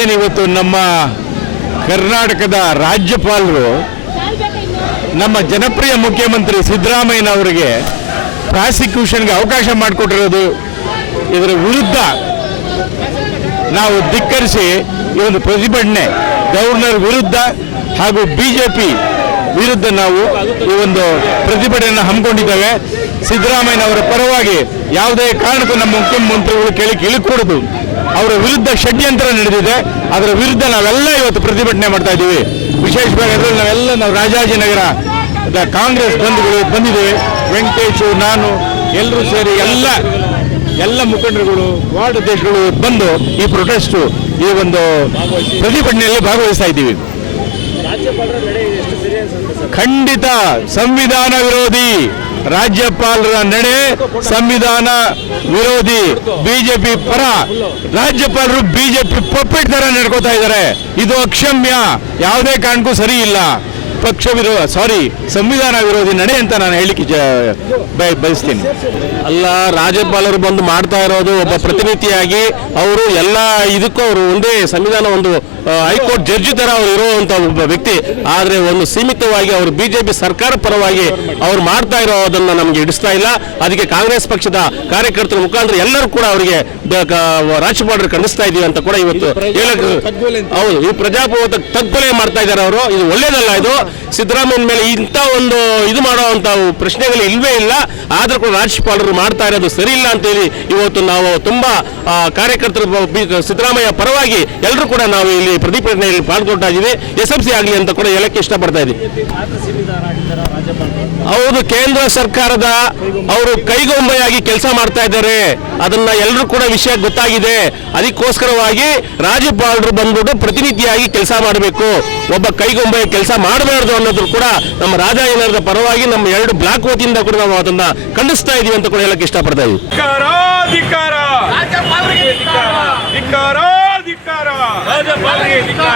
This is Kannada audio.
ಏನಿವತ್ತು ನಮ್ಮ ಕರ್ನಾಟಕದ ರಾಜ್ಯಪಾಲರು ನಮ್ಮ ಜನಪ್ರಿಯ ಮುಖ್ಯಮಂತ್ರಿ ಸಿದ್ದರಾಮಯ್ಯನ ಅವರಿಗೆ ಪ್ರಾಸಿಕ್ಯೂಷನ್ಗೆ ಅವಕಾಶ ಮಾಡಿಕೊಟ್ಟಿರೋದು ಇದರ ವಿರುದ್ಧ ನಾವು ಧಿಕ್ಕರಿಸಿ ಈ ಒಂದು ಪ್ರತಿಭಟನೆ ಗವರ್ನರ್ ವಿರುದ್ಧ ಹಾಗೂ ಬಿಜೆಪಿ ವಿರುದ್ಧ ನಾವು ಈ ಒಂದು ಪ್ರತಿಭಟನೆಯನ್ನು ಹಮ್ಮಿಕೊಂಡಿದ್ದೇವೆ. ಸಿದ್ದರಾಮಯ್ಯನವರ ಪರವಾಗಿ ಯಾವುದೇ ಕಾರಣಕ್ಕೂ ನಮ್ಮ ಮುಖ್ಯಮಂತ್ರಿಗಳು ಕೇಳಿ ಕೇಳಿಕೊಡೋದು ಅವರ ವಿರುದ್ಧ ಷಡ್ಯಂತ್ರ ನಡೆದಿದೆ. ಅದರ ವಿರುದ್ಧ ನಾವೆಲ್ಲ ಇವತ್ತು ಪ್ರತಿಭಟನೆ ಮಾಡ್ತಾ ಇದ್ದೀವಿ. ವಿಶೇಷವಾಗಿ ಅದರಲ್ಲಿ ನಾವೆಲ್ಲ ನಾವು ರಾಜಾಜಿನಗರ ಕಾಂಗ್ರೆಸ್ ಬಂಧುಗಳು ಬಂದಿದ್ದೇವೆ. ವೆಂಕಟೇಶು, ನಾನು ಎಲ್ಲರೂ ಸೇರಿ ಎಲ್ಲ ಎಲ್ಲ ಮುಖಂಡರುಗಳು, ವಾರ್ಡ್ ಅಧ್ಯಕ್ಷಗಳು ಬಂದು ಈ ಪ್ರೊಟೆಸ್ಟ್ ಈ ಒಂದು ಪ್ರತಿಭಟನೆಯಲ್ಲಿ ಭಾಗವಹಿಸ್ತಾ ಇದ್ದೀವಿ. ಖಂಡಿತ ಸಂವಿಧಾನ ವಿರೋಧಿ ರಾಜ್ಯಪಾಲರ ನಡೆ ಸಂವಿಧಾನ ವಿರೋಧಿ ಬಿಜೆಪಿ ಪರ ರಾಜ್ಯಪಾಲರು ಬಿಜೆಪಿ ಪಪ್ಪೆಟ್ ತರ ನಡ್ಕೋತಾ ಇದ್ದಾರೆ. ಇದು ಅಕ್ಷಮ್ಯ. ಯಾವುದೇ ಕಾರಣಕ್ಕೂ ಸರಿ ಇಲ್ಲ. ಪಕ್ಷ ವಿರೋಧ ಸಾರಿ ಸಂವಿಧಾನ ವಿರೋಧಿ ನಡೆ ಅಂತ ನಾನು ಹೇಳಿಕ್ಕೆ ಜ- ಬಯಸ್ತೀನಿ. ಅಲ್ಲ, ರಾಜ್ಯಪಾಲರು ಬಂದು ಮಾಡ್ತಾ ಇರೋದು ಒಬ್ಬ ಪ್ರತಿನಿಧಿಯಾಗಿ ಅವರು ಎಲ್ಲ ಇದಕ್ಕೂ ಅವರು ಒಂದೇ ಸಂವಿಧಾನ ಒಂದು ಹೈಕೋರ್ಟ್ ಜಡ್ಜಿ ತರ ಅವರು ಇರುವಂತ ಒಬ್ಬ ವ್ಯಕ್ತಿ. ಆದ್ರೆ ಒಂದು ಸೀಮಿತವಾಗಿ ಅವರು ಬಿಜೆಪಿ ಸರ್ಕಾರ ಪರವಾಗಿ ಅವ್ರು ಮಾಡ್ತಾ ಇರೋದನ್ನ ನಮ್ಗೆ ಇಡಿಸ್ತಾ ಇಲ್ಲ. ಅದಕ್ಕೆ ಕಾಂಗ್ರೆಸ್ ಪಕ್ಷದ ಕಾರ್ಯಕರ್ತರ ಮುಖಾಂತರ ಎಲ್ಲರೂ ಕೂಡ ಅವರಿಗೆ ರಾಜ್ಯಪಾಲರು ಖಂಡಿಸ್ತಾ ಇದೀವಿ ಅಂತ ಕೂಡ ಇವತ್ತು ಹೌದು ಈ ಪ್ರಜಾಪ್ರಭುತ್ವ ತಗ್ಗೊಲೆ ಮಾಡ್ತಾ ಇದ್ದಾರೆ ಅವರು. ಇದು ಒಳ್ಳೇದಲ್ಲ ಇದು. ಸಿದ್ದರಾಮಯ್ಯ ಮೇಲೆ ಇಂಥ ಒಂದು ಇದು ಮಾಡುವಂತ ಪ್ರಶ್ನೆಗಳು ಇಲ್ವೇ ಇಲ್ಲ. ಆದ್ರೂ ಕೂಡ ರಾಜ್ಯಪಾಲರು ಮಾಡ್ತಾ ಇರೋದು ಸರಿ ಇಲ್ಲ ಅಂತ ಹೇಳಿ ಇವತ್ತು ನಾವು ತುಂಬಾ ಕಾರ್ಯಕರ್ತರು ಸಿದ್ದರಾಮಯ್ಯ ಪರವಾಗಿ ಎಲ್ಲರೂ ಕೂಡ ನಾವು ಇಲ್ಲಿ ಪ್ರತಿಭಟನೆಯಲ್ಲಿ ಇದ್ದೀವಿ ಎಸ್ ಎಂ ಸಿ ಆಗಲಿ ಅಂತ ಕೂಡ ಹೇಳಕ್ಕೆ ಇಷ್ಟಪಡ್ತಾ ಇದ್ದೀವಿ ಹೌದು, ಕೇಂದ್ರ ಸರ್ಕಾರದ ಅವರು ಕೈಗೊಂಬೆಯಾಗಿ ಕೆಲಸ ಮಾಡ್ತಾ ಇದ್ದಾರೆ. ಅದನ್ನ ಎಲ್ಲರೂ ಕೂಡ ವಿಷಯ ಗೊತ್ತಾಗಿದೆ. ಅದಕ್ಕೋಸ್ಕರವಾಗಿ ರಾಜ್ಯಪಾಲರು ಬಂದ್ಬಿಟ್ಟು ಪ್ರತಿನಿಧಿಯಾಗಿ ಕೆಲಸ ಮಾಡಬೇಕು. ಒಬ್ಬ ಕೈಗೊಂಬೆ ಕೆಲಸ ಮಾಡಬಾರ್ದು ಅನ್ನೋದು ಕೂಡ ನಮ್ಮ ರಾಜಾಯನರದ ಪರವಾಗಿ ನಮ್ಮ ಎರಡು ಬ್ಲಾಕ್ ವತಿಯಿಂದ ಕೂಡ ನಾವು ಅದನ್ನ ಖಂಡಿಸ್ತಾ ಇದೀವಿ ಅಂತ ಕೂಡ ಹೇಳಕ್ಕೆ ಇಷ್ಟಪಡ್ತಾ ಇದ್ದೀವಿ Vaya, vaya,